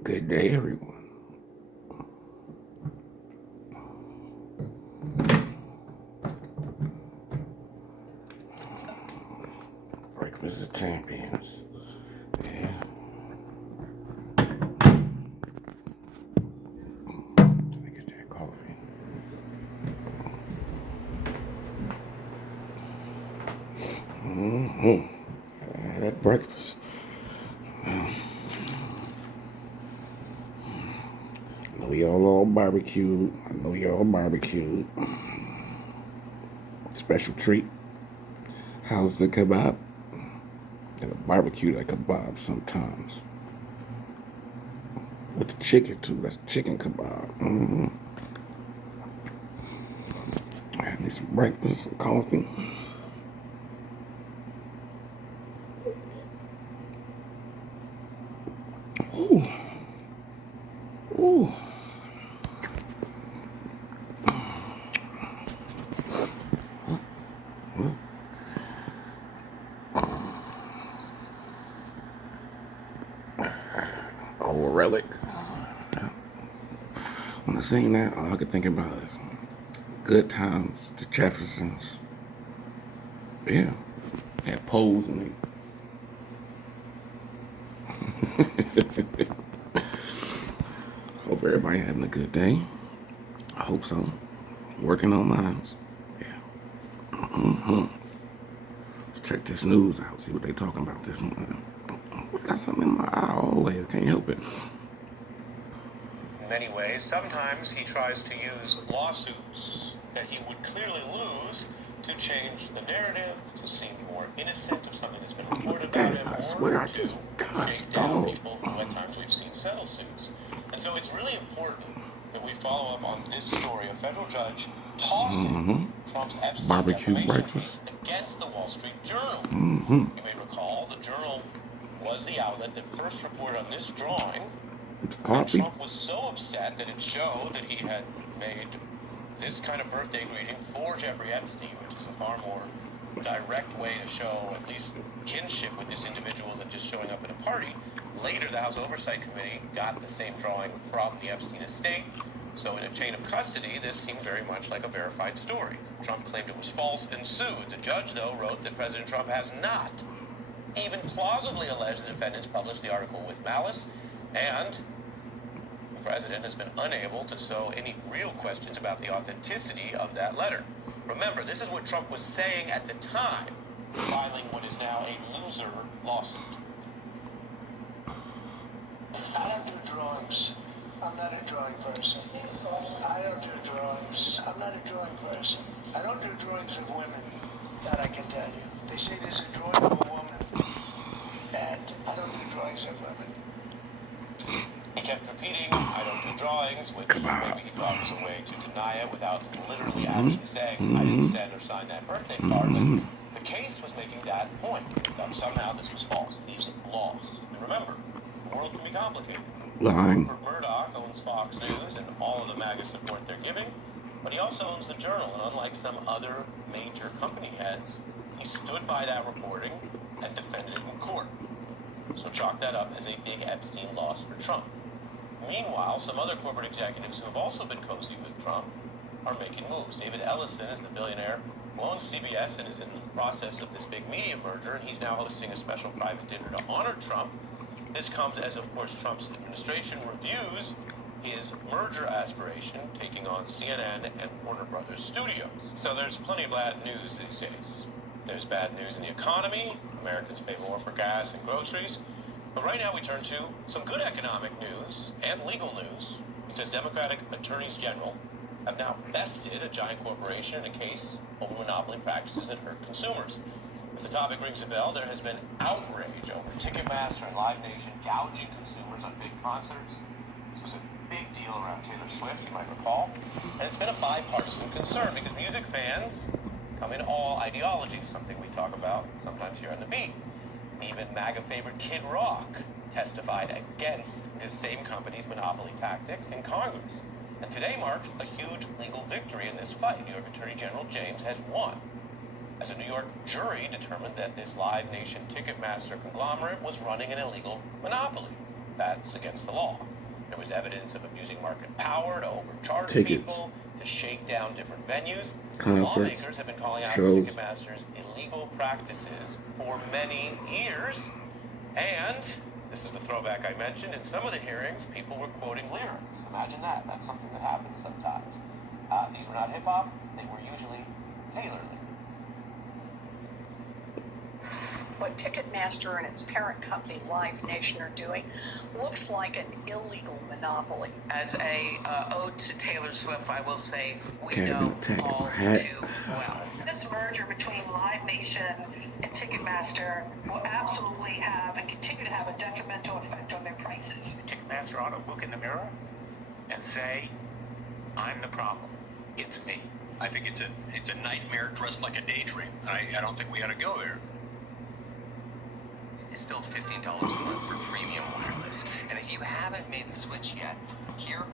Good day, everyone. Breakfast of Champions. Yeah. Let me get that coffee. I had that breakfast. I know y'all all barbecued. Special treat. How's the kebab? Gotta barbecue that kebab sometimes. With the chicken too. That's chicken kebab. I had me some breakfast, some coffee. Ooh. Ooh. Oh, a relic. When I seen that, all I could think about is good times, the Jeffersons. Yeah. Had poles in it. Hope everybody having a good day. I hope so. Working on mines. Yeah. Let's check this news out, see what they talking about this morning. What's got something in my eye always? Can't help it. In many ways, sometimes he tries to use lawsuits that he would clearly lose to change the narrative, to seem more innocent of something that's been reported about him, I swear I to just, gosh, shake down dog. people who at times we've seen settle suits. And so it's really important that we follow up on this story. A federal judge tossing Trump's Epstein Barbecue defamation case breakfast. against the Wall Street Journal. You may recall the Journal was the outlet that first reported on this drawing. With the And coffee. Trump was so upset that it showed that he had made this kind of birthday greeting for Jeffrey Epstein, which is a far more direct way to show at least kinship with this individual than just showing up at a party. Later, the House Oversight Committee got the same drawing from the Epstein estate. So in a chain of custody, this seemed very much like a verified story. Trump claimed it was false and sued. The judge, though, wrote that President Trump has not even plausibly alleged the defendants published the article with malice, and the president has been unable to sow any real questions about the authenticity of that letter. Remember, this is what Trump was saying at the time, filing what is now a loser lawsuit. I don't do drawings. I'm not a drawing person. I don't do drawings. I'm not a drawing person. I don't do drawings of women, that I can tell you. They say there's a drawing of a woman, and I don't do drawings of women. He kept repeating, I don't do drawings, which maybe he thought was a way to deny it without literally actually saying, I didn't send or sign that birthday card. But the case was making that point, that somehow this was false. He's lost. And remember, the world can be complicated. Lying. Rupert Murdoch owns Fox News and all of the MAGA support they're giving, but he also owns the Journal, and unlike some other major company heads, he stood by that reporting and defended it in court. So chalk that up as a big Epstein loss for Trump. Meanwhile, some other corporate executives who have also been cozy with Trump are making moves. David Ellison is the billionaire who owns CBS and is in the process of this big media merger, and he's now hosting a special private dinner to honor Trump. This comes as, of course, Trump's administration reviews his merger aspiration, taking on CNN and Warner Brothers Studios. So there's plenty of bad news these days. There's bad news in the economy. Americans pay more for gas and groceries. But right now we turn to some good economic news and legal news, because Democratic attorneys general have now bested a giant corporation in a case over monopoly practices that hurt consumers. If the topic rings a bell, there has been outrage over Ticketmaster and Live Nation gouging consumers on big concerts. This was a big deal around Taylor Swift, you might recall. And it's been a bipartisan concern because music fans come in all ideologies, something we talk about sometimes here on The Beat. Even MAGA favorite Kid Rock testified against this same company's monopoly tactics in Congress. And today marks a huge legal victory in this fight. New York Attorney General James has won, as a New York jury determined that this Live Nation Ticketmaster conglomerate was running an illegal monopoly. That's against the law. There was evidence of abusing market power to overcharge Tickets. people, to shake down different venues. Concerts, Lawmakers have been calling out shows. Ticketmaster's illegal practices for many years. And this is the throwback I mentioned. In some of the hearings, people were quoting lyrics. Imagine that. That's something that happens sometimes. These were not hip-hop. They were usually Taylor lyrics. What Ticketmaster and its parent company Live Nation are doing looks like an illegal monopoly. As a ode to Taylor Swift, I will say we Can't know even take all my hat. too well. This merger between Live Nation and Ticketmaster will absolutely have and continue to have a detrimental effect on their prices. Ticketmaster ought to look in the mirror and say, I'm the problem. It's me. I think it's a nightmare dressed like a daydream. I don't think we ought to go there. It's still $15 a month for premium wireless. And if you haven't made the switch yet, here